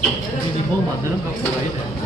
우리 뭐 만드는 거 갖고 가야 돼.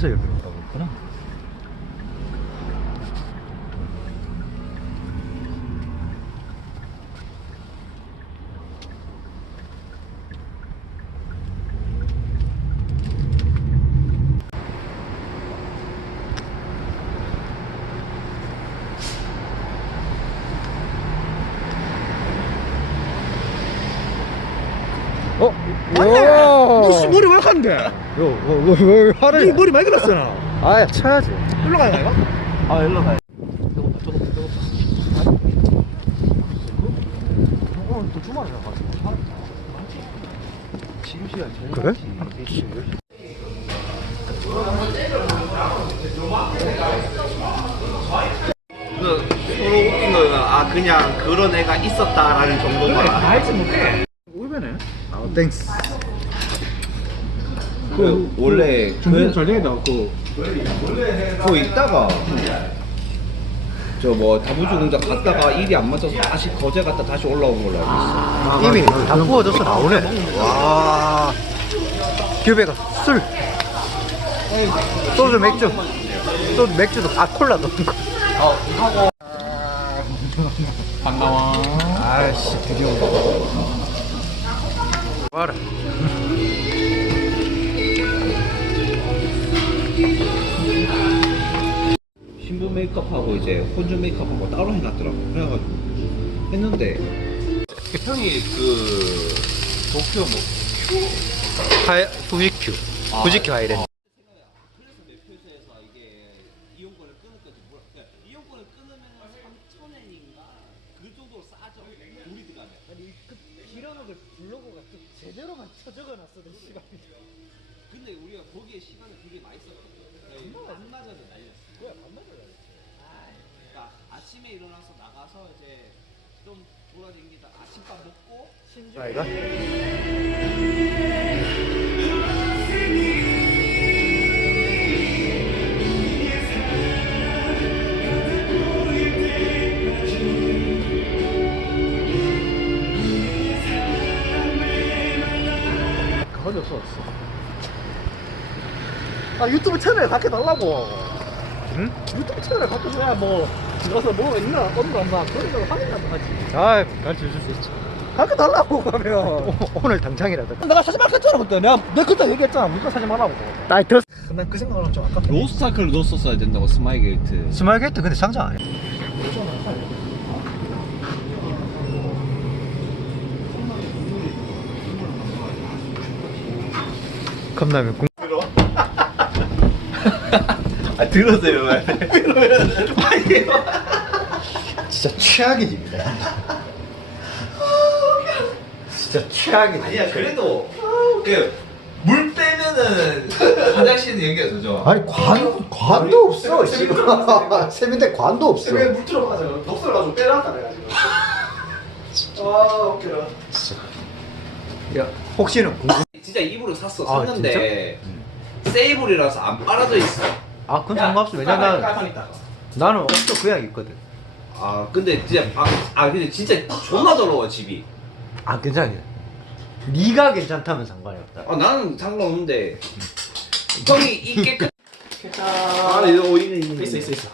그래서 여기로 가고 있구나. 어? 너 씨, 머리 왜 이렇 뭐, 화를. 네 머리 많이 길었잖아. 아, 쳐야지. 일로 가야 이거? 아, 일로 가야 저거다, 저거다, 저거다. 오늘 또 주말이라 가지고. 지금 시간 제일 그래? 그 서로 웃긴 거는 아 그냥 그런 애가 있었다라는 정도만 다 알지 못해. 울베네. 아, 땡스. 그 원래 준비 그, 잘 되겠다. 그그 있다가 저 뭐 다부주 공장 갔다가 일이 안 맞아서 다시 거제 갔다 다시 올라온 걸로 알고 있어 이미 다 부어져서 나오네. 와. 규배가 술. 소주 맥주. 소주 맥주도 아 콜라도. 반가워. 아씨 드디어. 봐라. 신부 메이크업하고 이제 혼주 메이크업하고 따로 해놨더라고 그래가지고 했는데 형이 그 도쿄 뭐 하이 후지큐. 후지큐 하이랜드. 그래서 매표소에서 이게 이용권을 끊을 건지 몰라 이용권을 끊으면 3,000엔인가 그 정도로 싸죠 우리 들어가면 기량을 블로그가 또 제대로만 쳐적어놨어, 내 시간. 근데 우리가 거기에 시간을 되게 많이 썼거든 그러니까 밤마저도 날렸어 뭐야, 반말을 해. 그러니까 아침에 일어나서 나가서 이제 좀 돌아다니다 아침밥 먹고 아이가? 그건 없어, 없어. 아, 유튜브 채널에 밖에 달라고. 응? 유튜브 채널에 갖다 줘야 뭐 들어가서 뭐가 있나 없나 막 그런 걸 확인하고 하지. 아 가르쳐 줄 수 있지. 가르쳐 달라고 가면. 오, 오늘 당장이라도. 내가 사지 말라 했잖아 그때. 내가 내가 그때 얘기했잖아. 무조건 사지 말라고. 나이 더 난그 생각을 좀 아깝다. 로스타크를 넣었어야 된다고 스마일 게이트. 스마일 게이트 근데 상장 안 해. 컵라면 국 아 들으세요. 진짜 최악이지 진짜 최악이지 아니야 그래도 그물 빼면은 화장실은 연결 되죠. 아니 관 관도 없어 세민대 관도 없어. 물 들어가서 녹슬 가지고 빼놨다 내가 지금. 아 웃겨라 야 혹시는 궁금 진짜 입으로 샀어. 아, 샀는데 세이블이라서 안 빨아져 있어. 아 그건 상관없어 왜냐면 있다. 나는 옷도 그냥 있거든. 아 근데 진짜 방, 아 근데 진짜 존나 더러워 집이. 아 괜찮아 네가 괜찮다면 상관이 없다. 아 나는 상관없는데. 형이 이 깨끗. 아. 아 이거 오이는 있는. 있어 있어 있어.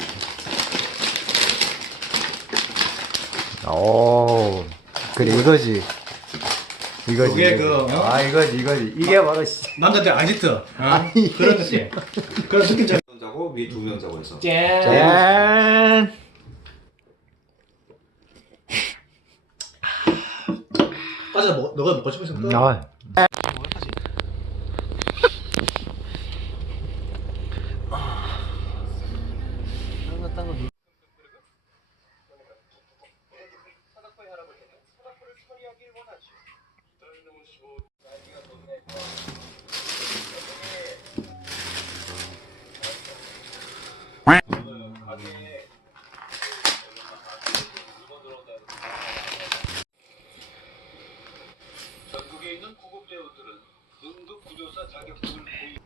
오 그래 이거지. 이거지 그게 이거지. 그, 어? 아 이거지 이거지. 이게 바로 씨. 남자들 아지트. 아니, 그런 느낌 그런 느낌 자고 위에 두 명 자고 있어. 짠. 짠. 빠져 뭐 너가 먹고 싶은 거 아, 전국에 있는 구급 배우들은 응급 구조사 자격증을 보유.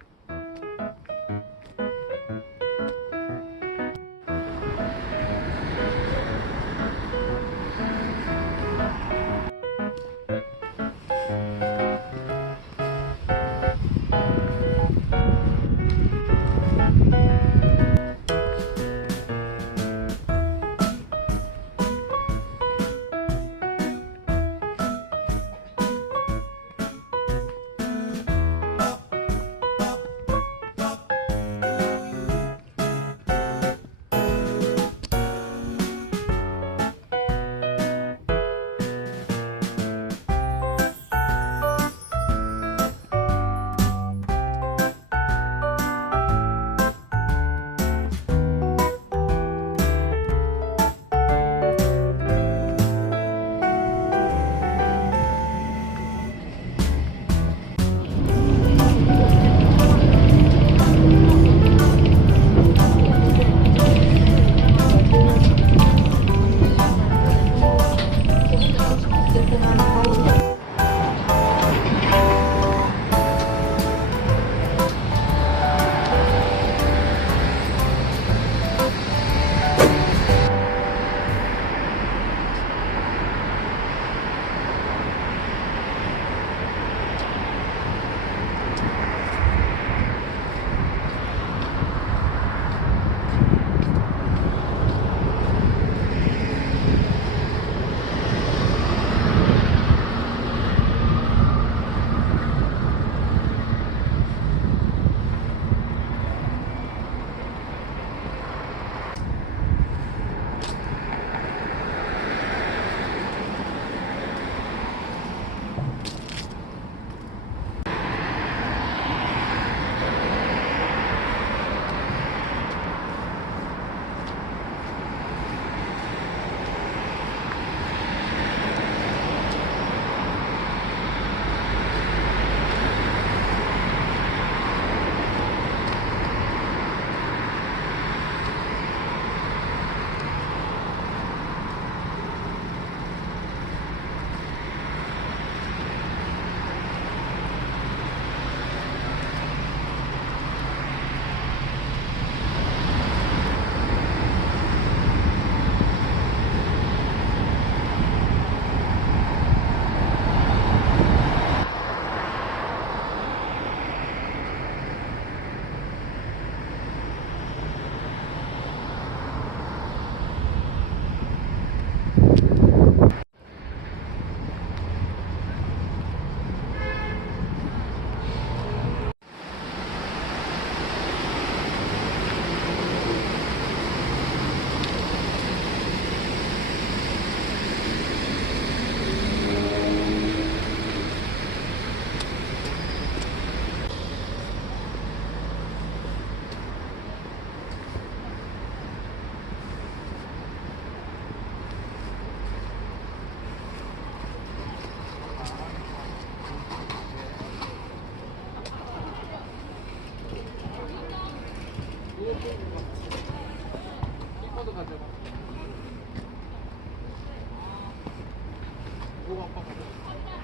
뭐가 아빠가